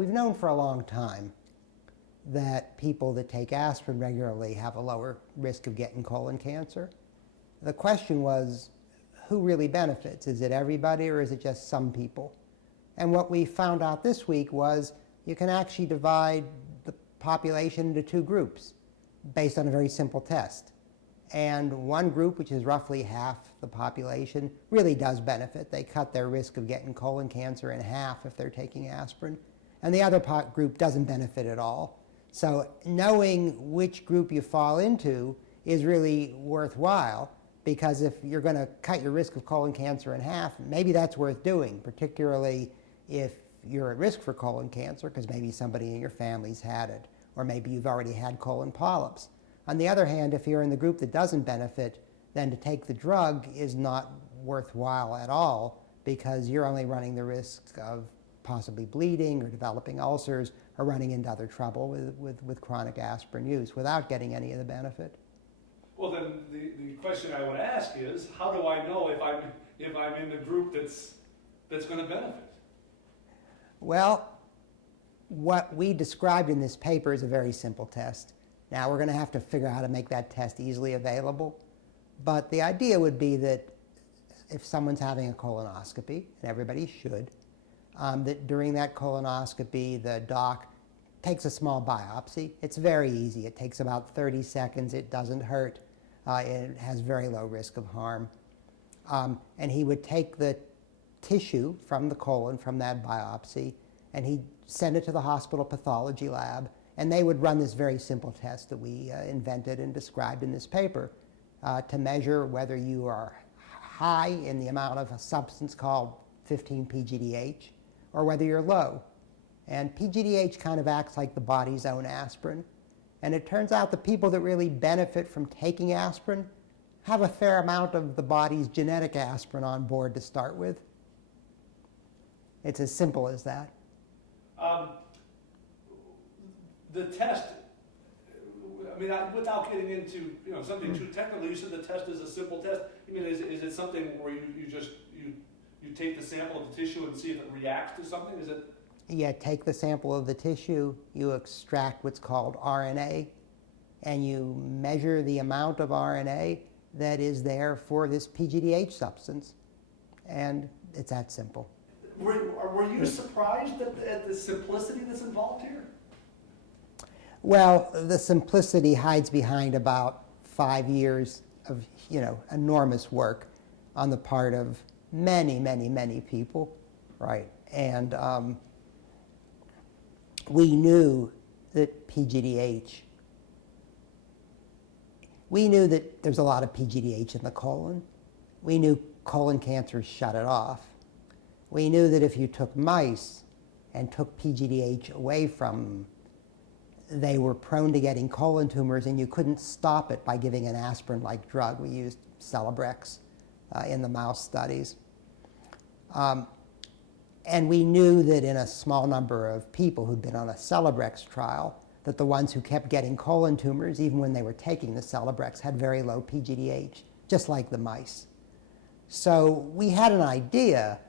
we've known for a long time that people that take aspirin regularly have a lower risk of getting colon cancer. The question was, who really benefits? Is it everybody or is it just some people? And what we found out this week was you can actually divide the population into two groups based on a very simple test. And one group, which is roughly half the population, really does benefit. They cut their risk of getting colon cancer in half if they're taking aspirin. And the other group doesn't benefit at all. So knowing which group you fall into is really worthwhile, because if you're going to cut your risk of colon cancer in half, maybe that's worth doing, particularly if you're at risk for colon cancer, because maybe somebody in your family's had it, or maybe you've already had colon polyps. On the other hand, if you're in the group that doesn't benefit, then to take the drug is not worthwhile at all, because you're only running the risk of possibly bleeding or developing ulcers or running into other trouble with chronic aspirin use without getting any of the benefit. Well, then the question I would ask is, how do I know if I'm in the group that's going to benefit? Well, what we described in this paper is a very simple test. Now, we're going to have to figure out how to make that test easily available. But the idea would be that if someone's having a colonoscopy, and everybody should, that during that colonoscopy, the doc takes a small biopsy. It's very easy. It takes about 30 seconds. It doesn't hurt. It has very low risk of harm. And he would take the tissue from the colon, from that biopsy, and he'd send it to the hospital pathology lab, and they would run this very simple test that we invented and described in this paper to measure whether you are high in the amount of a substance called 15-PGDH or whether you're low. And PGDH kind of acts like the body's own aspirin. And it turns out the people that really benefit from taking aspirin have a fair amount of the body's genetic aspirin on board to start with. It's as simple as that. The test, I mean, without getting into something too technical, you said the test is a simple test. I mean, is it something where you take the sample of the tissue and see if it reacts to something? Is it? Yeah, take the sample of the tissue, you extract what's called RNA, and you measure the amount of RNA that is there for this PGDH substance. And it's that simple. Were you surprised at the simplicity that's involved here? Well, the simplicity hides behind about 5 years of enormous work on the part of many, many, many people, right? And we knew that we knew that there's a lot of PGDH in the colon. We knew colon cancer shut it off. We knew that if you took mice and took PGDH away from them, they were prone to getting colon tumors, and you couldn't stop it by giving an aspirin-like drug. We used Celebrex in the mouse studies. And we knew that in a small number of people who'd been on a Celebrex trial, that the ones who kept getting colon tumors, even when they were taking the Celebrex, had very low PGDH, just like the mice. So we had an idea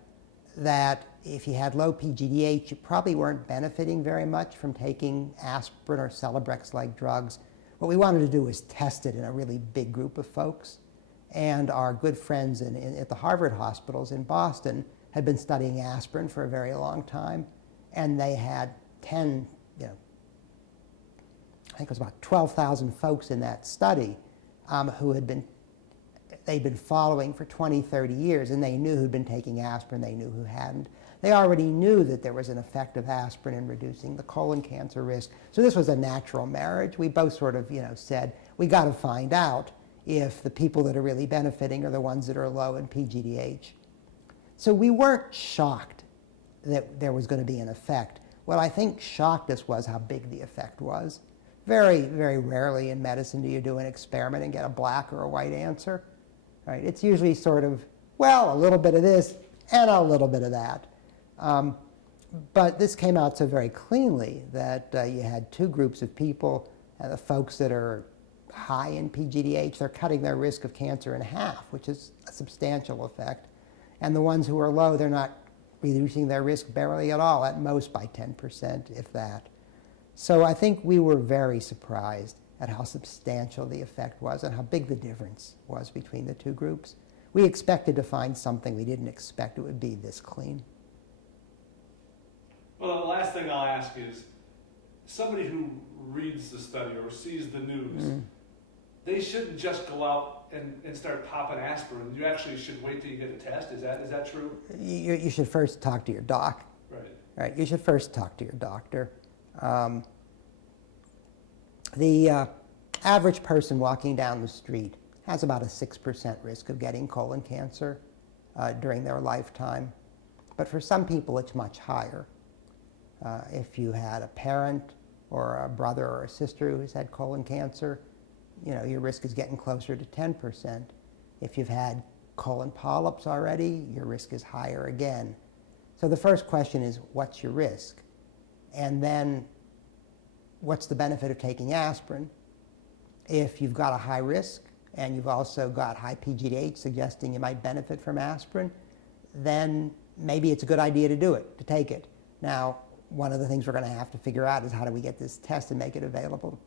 that if you had low PGDH, you probably weren't benefiting very much from taking aspirin or Celebrex-like drugs. What we wanted to do was test it in a really big group of folks. And our good friends at the Harvard hospitals in Boston had been studying aspirin for a very long time. And they had 10, I think it was about 12,000 folks in that study who they'd been following for 20, 30 years, and they knew who'd been taking aspirin, they knew who hadn't. They already knew that there was an effect of aspirin in reducing the colon cancer risk. So this was a natural marriage. We both sort of, said, we got to find out if the people that are really benefiting are the ones that are low in PGDH. So we weren't shocked that there was going to be an effect. What I think shocked us was how big the effect was. Very, very rarely in medicine do you do an experiment and get a black or a white answer. Right? It's usually sort of, well, a little bit of this and a little bit of that. But this came out so very cleanly that you had two groups of people, the folks that are high in PGDH, they're cutting their risk of cancer in half, which is a substantial effect. And the ones who are low, they're not reducing their risk barely at all, at most by 10%, if that. So I think we were very surprised at how substantial the effect was and how big the difference was between the two groups. We expected to find something. We didn't expect it would be this clean. Well, the last thing I'll ask is, somebody who reads the study or sees the news, they shouldn't just go out and start popping aspirin. You actually should wait till you get a test. Is that true? You should first talk to your doc. Right. Right. You should first talk to your doctor. The average person walking down the street has about a 6% risk of getting colon cancer during their lifetime. But for some people, it's much higher. If you had a parent or a brother or a sister who's had colon cancer, your risk is getting closer to 10%. If you've had colon polyps already, your risk is higher again. So the first question is, what's your risk? And then, what's the benefit of taking aspirin? If you've got a high risk and you've also got high PGDH suggesting you might benefit from aspirin, then maybe it's a good idea to do it, to take it. Now, one of the things we're going to have to figure out is how do we get this test and make it available,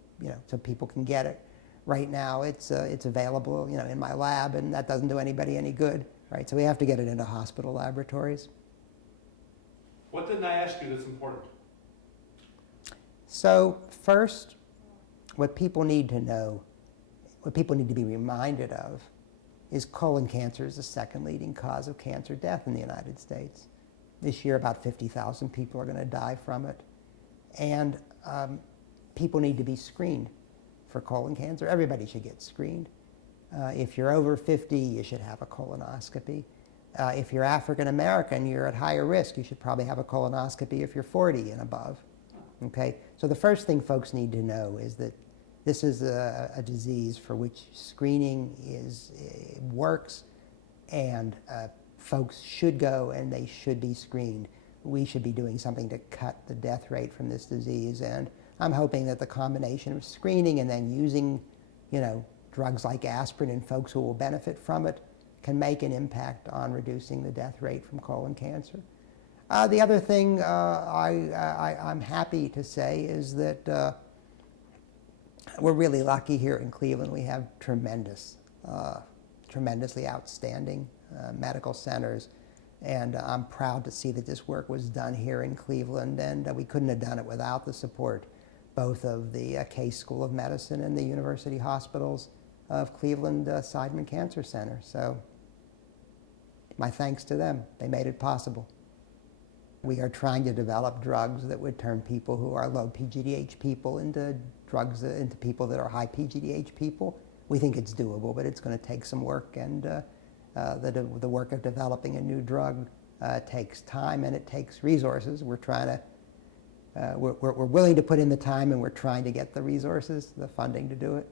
so people can get it. Right now, it's available, in my lab, and that doesn't do anybody any good, right? So we have to get it into hospital laboratories. What didn't I ask you that's important? So first, what people need to know, what people need to be reminded of, is colon cancer is the second leading cause of cancer death in the United States. This year, about 50,000 people are going to die from it. And people need to be screened for colon cancer. Everybody should get screened. If you're over 50, you should have a colonoscopy. If you're African American, you're at higher risk. You should probably have a colonoscopy if you're 40 and above. Okay? So the first thing folks need to know is that this is a disease for which screening works, and folks should go and they should be screened. We should be doing something to cut the death rate from this disease, and I'm hoping that the combination of screening and then using, drugs like aspirin in folks who will benefit from it can make an impact on reducing the death rate from colon cancer. The other thing I'm happy to say is that we're really lucky here in Cleveland. We have tremendously outstanding medical centers, and I'm proud to see that this work was done here in Cleveland, and we couldn't have done it without the support both of the Case School of Medicine and the University Hospitals of Cleveland Seidman Cancer Center. So my thanks to them. They made it possible. We are trying to develop drugs that would turn people who are low PGDH people into people that are high PGDH people. We think it's doable, but it's going to take some work, and the work of developing a new drug takes time and it takes resources. We're willing to put in the time, and we're trying to get the resources, the funding to do it.